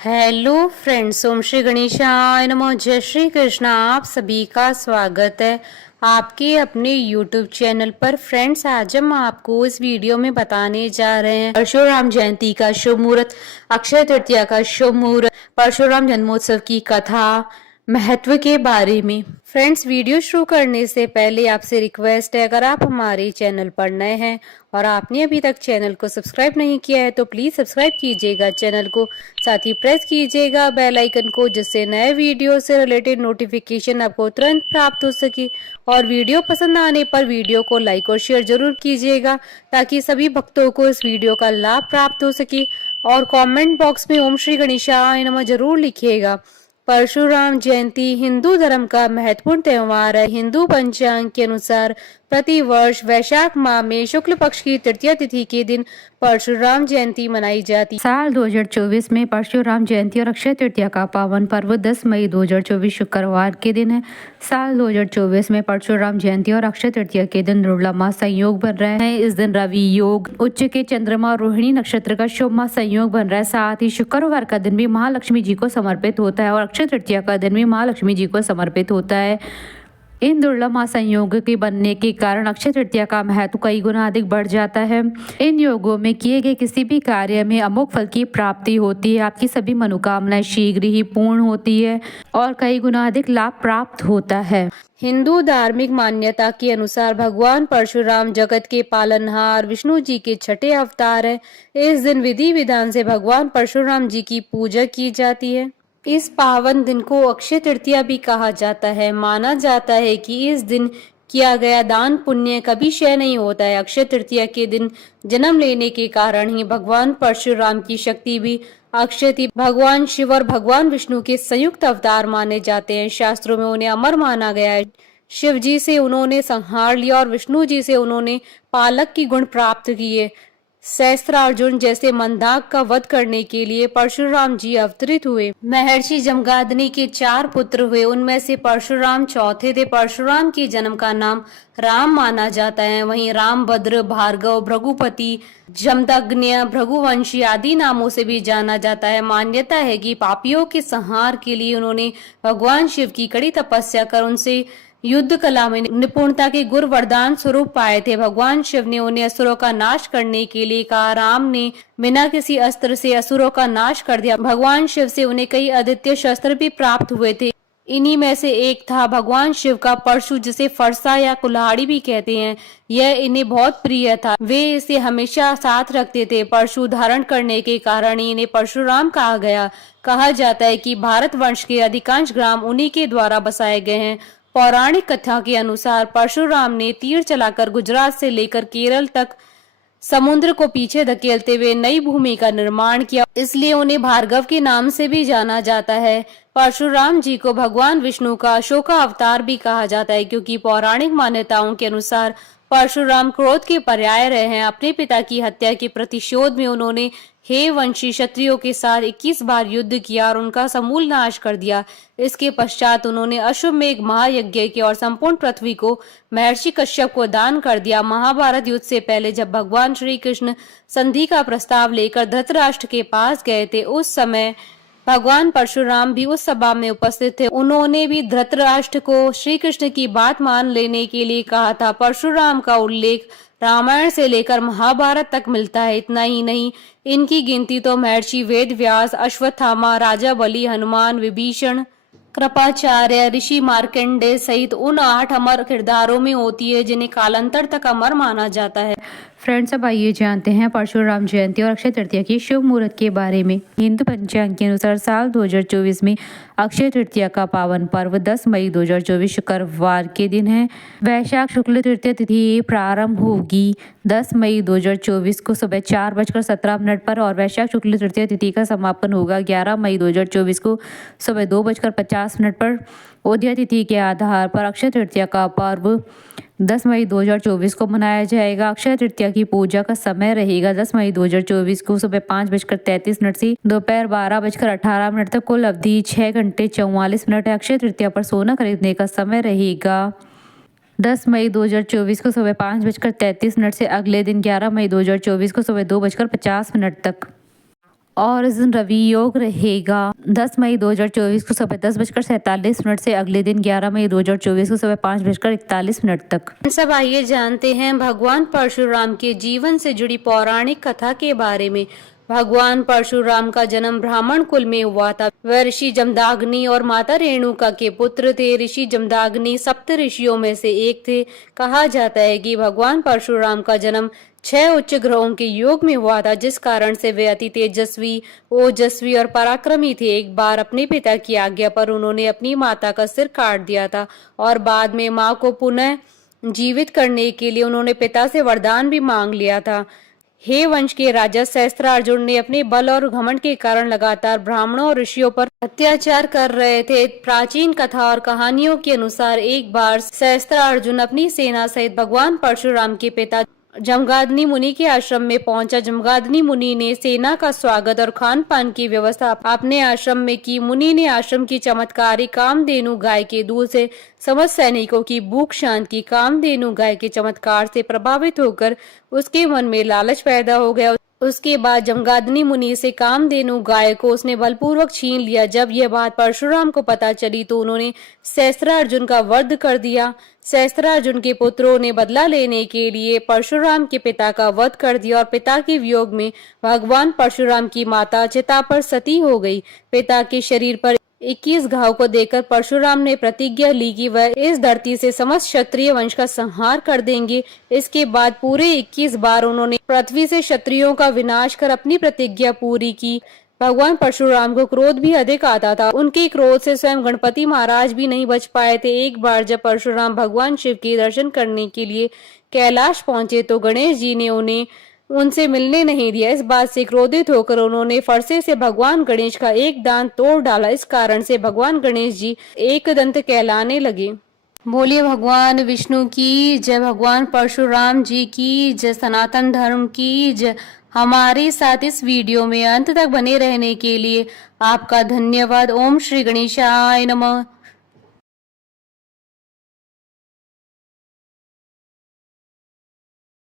Hello friends, ओम श्री गणेशाय नमः। जय श्री कृष्ण। आप सभी का स्वागत है आपके अपने यूट्यूब चैनल पर। फ्रेंड्स, आज हम आपको इस वीडियो में बताने जा रहे हैं परशुराम जयंती का शुभ मुहूर्त, अक्षय तृतीया का शुभ मुहूर्त, परशुराम जन्मोत्सव की कथा, महत्व के बारे में। फ्रेंड्स, वीडियो शुरू करने से पहले आपसे रिक्वेस्ट है, अगर आप हमारे चैनल पर नए हैं और आपने अभी तक चैनल को सब्सक्राइब नहीं किया है तो प्लीज सब्सक्राइब कीजिएगा चैनल को, साथ ही प्रेस कीजिएगा बेल आइकन को, जिससे नए वीडियो से रिलेटेड नोटिफिकेशन आपको तुरंत प्राप्त हो सके। और वीडियो पसंद आने पर वीडियो को लाइक और शेयर जरूर कीजिएगा ताकि सभी भक्तों को इस वीडियो का लाभ प्राप्त हो सके। और कमेंट बॉक्स में ओम श्री गणेशाय नमः जरूर लिखिएगा। परशुराम जयंती हिंदू धर्म का महत्वपूर्ण त्योहार है। हिंदू पंचांग के अनुसार प्रति वर्ष वैशाख माह में शुक्ल पक्ष की तृतीया तिथि के दिन परशुराम जयंती मनाई जाती है। साल 2024 में परशुराम जयंती और अक्षय तृतीया का पावन पर्व 10 मई 2024 शुक्रवार के दिन है। साल 2024 में परशुराम जयंती और अक्षय तृतीया के दिन रुद्रमा संयोग बन रहे हैं। इस दिन रवि योग, उच्च के चंद्रमा, रोहिणी नक्षत्र का शुभ माह संयोग बन रहा है। साथ ही शुक्रवार का दिन भी महालक्ष्मी जी को समर्पित होता है और अक्षय तृतीया का दिन भी महालक्ष्मी जी को समर्पित होता है। इन दुर्लभ महासंयोग के बनने के कारण अक्षय तृतीया का महत्व कई गुना अधिक बढ़ जाता है। इन योगों में किए गए किसी भी कार्य में अमोघ फल की प्राप्ति होती है। आपकी सभी मनोकामनाएं शीघ्र ही पूर्ण होती है और कई गुना अधिक लाभ प्राप्त होता है। हिंदू धार्मिक मान्यता के अनुसार भगवान परशुराम जगत के पालनहार विष्णु जी के छठे अवतार है। इस दिन विधि विधान से भगवान परशुराम जी की पूजा की जाती है। इस पावन दिन को अक्षय तृतीया भी कहा जाता है। माना जाता है कि इस दिन किया गया दान पुण्य कभी क्षय नहीं होता है। अक्षय तृतीया के दिन जन्म लेने के कारण ही भगवान परशुराम की शक्ति भी अक्षय थी। भगवान शिव और भगवान विष्णु के संयुक्त अवतार माने जाते हैं। शास्त्रों में उन्हें अमर माना गया है। शिव जी से उन्होंने संहार लिया और विष्णु जी से उन्होंने पालक की गुण प्राप्त किए। सहस्त्रार्जुन जैसे मंदाक का वध करने के लिए परशुराम जी अवतरित हुए। महर्षि जमदग्नि के 4 पुत्र हुए, उनमें से परशुराम चौथे थे। परशुराम के जन्म का नाम राम माना जाता है। वहीं रामभद्र, भार्गव, भृगुपति, जमदग्नि, भृगुवंशी आदि नामों से भी जाना जाता है। मान्यता है कि पापियों के संहार के लिए उन्होंने भगवान शिव की कड़ी तपस्या कर उनसे युद्ध कला में निपुणता के गुर वरदान स्वरूप पाए थे। भगवान शिव ने उन्हें असुरों का नाश करने के लिए कहा। राम ने बिना किसी अस्त्र से असुरों का नाश कर दिया। भगवान शिव से उन्हें कई अद्वितीय शस्त्र भी प्राप्त हुए थे। इन्हीं में से एक था भगवान शिव का परशु, जिसे फरसा या कुल्हाड़ी भी कहते हैं। यह इन्हें बहुत प्रिय था। वे इसे हमेशा साथ रखते थे। परशु धारण करने के कारण इन्हें परशुराम कहा गया। कहा जाता है कि भारतवर्ष के अधिकांश ग्राम उन्हीं के द्वारा बसाए गए हैं। पौराणिक कथा के अनुसार परशुराम ने तीर चलाकर गुजरात से लेकर केरल तक समुद्र को पीछे धकेलते हुए नई भूमि का निर्माण किया, इसलिए उन्हें भार्गव के नाम से भी जाना जाता है। परशुराम जी को भगवान विष्णु का अशोका अवतार भी कहा जाता है, क्योंकि पौराणिक मान्यताओं के अनुसार परशुराम क्रोध के पर्याय रहे हैं। अपने पिता की हत्या के प्रतिशोध में उन्होंने हे वंशी क्षत्रियों के साथ 21 बार युद्ध किया और उनका समूल नाश कर दिया। इसके पश्चात उन्होंने अश्वमेघ महायज्ञ किया और संपूर्ण पृथ्वी को महर्षि कश्यप को दान कर दिया। महाभारत युद्ध से पहले जब भगवान श्री कृष्ण संधि का प्रस्ताव लेकर धृतराष्ट्र के पास गए थे, उस समय भगवान परशुराम भी उस सभा में उपस्थित थे। उन्होंने भी धृतराष्ट्र को श्री कृष्ण की बात मान लेने के लिए कहा था। परशुराम का उल्लेख रामायण से लेकर महाभारत तक मिलता है। इतना ही नहीं, इनकी गिनती तो महर्षि वेद व्यास, अश्वत्थामा, राजा बलि, हनुमान, विभीषण, कृपाचार्य, ऋषि मार्कंडेय सहित उन 8 अमर किरदारों में होती है जिन्हें कालांतर तक अमर माना जाता है। फ्रेंड्स, अब आइए जानते हैं परशुराम जयंती और अक्षय तृतीया की शुभ मुहूर्त के बारे में। हिंदू पंचांग के अनुसार साल 2024 में अक्षय तृतीया का पावन पर्व 10 मई 2024 शुक्रवार के दिन है। वैशाख शुक्ल तृतीया तिथि प्रारंभ होगी 10 मई 2024 को सुबह 4:17 पर और वैशाख शुक्ल तृतीया तिथि का समापन होगा 11 मई 2024 को सुबह 2:50 पर। उदया तिथि के आधार पर अक्षय तृतीया का पर्व 10 मई 2024 को मनाया जाएगा। अक्षय तृतीया की पूजा का समय रहेगा 10 मई 2024 को सुबह 5:33 से दोपहर 12:18 तक। कुल अवधि 6 घंटे 44 मिनट है। अक्षय तृतीया पर सोना खरीदने का समय रहेगा 10 मई 2024 को सुबह 5:33 से अगले दिन 11 मई 2024 को सुबह 2:50 तक। और इस दिन रवि योग रहेगा। 10 मई 2024 को सुबह 10:47 से अगले दिन 11 मई 2024 को सुबह 5:41 तक। सब आइए जानते हैं भगवान परशुराम के जीवन से जुड़ी पौराणिक कथा के बारे में। भगवान परशुराम का जन्म ब्राह्मण कुल में हुआ था। वह ऋषि जमदाग्नि और माता रेणुका के पुत्र थे। ऋषि जमदाग्नि सप्त ऋषियों में से एक थे। कहा जाता है कि भगवान परशुराम का जन्म 6 उच्च ग्रहों के योग में हुआ था, जिस कारण से वे अति तेजस्वी, ओजस्वी और पराक्रमी थे। एक बार अपने पिता की आज्ञा पर उन्होंने अपनी माता का सिर काट दिया था और बाद में माँ को पुनः जीवित करने के लिए उन्होंने पिता से वरदान भी मांग लिया था। हे वंश के राजा सहस्त्रार्जुन ने अपने बल और घमंड के कारण लगातार ब्राह्मणों और ऋषियों पर अत्याचार कर रहे थे। प्राचीन कथा और कहानियों के अनुसार एक बार सहस्त्रार्जुन अपनी सेना सहित भगवान परशुराम के पिता जमदाग्नि मुनि के आश्रम में पहुंचा। जमदाग्नि मुनि ने सेना का स्वागत और खान पान की व्यवस्था अपने आश्रम में की। मुनि ने आश्रम की चमत्कारी कामधेनु गाय के दूध से समस्त सैनिकों की भूख शांत की। कामधेनु गाय के चमत्कार से प्रभावित होकर उसके मन में लालच पैदा हो गया। उसके बाद जमदाग्नि मुनि से कामधेनु गाय को उसने बलपूर्वक छीन लिया। जब यह बात परशुराम को पता चली तो उन्होंने सहस्त्रार्जुन का वध कर दिया। सहस्त्रार्जुन के पुत्रों ने बदला लेने के लिए परशुराम के पिता का वध कर दिया और पिता के वियोग में भगवान परशुराम की माता चिता पर सती हो गई। पिता के शरीर पर 21 घाव को देखकर परशुराम ने प्रतिज्ञा ली कि वह इस धरती से समस्त क्षत्रिय वंश का संहार कर देंगे। इसके बाद पूरे 21 बार उन्होंने पृथ्वी से क्षत्रियों का विनाश कर अपनी प्रतिज्ञा पूरी की। भगवान परशुराम को क्रोध भी अधिक आता था। उनके क्रोध से स्वयं गणपति महाराज भी नहीं बच पाए थे। एक बार जब परशुराम भगवान शिव के दर्शन करने के लिए कैलाश पहुंचे तो गणेश जी ने उन्हें उनसे मिलने नहीं दिया। इस बात से क्रोधित होकर उन्होंने फरसे से भगवान गणेश का एक दांत तोड़ डाला। इस कारण से भगवान गणेश जी एक दंत कहलाने लगे। बोलिए भगवान विष्णु की जय, भगवान परशुराम जी की जय, सनातन धर्म की जय। हमारे साथ इस वीडियो में अंत तक बने रहने के लिए आपका धन्यवाद। ओम श्री गणेशाय नमः।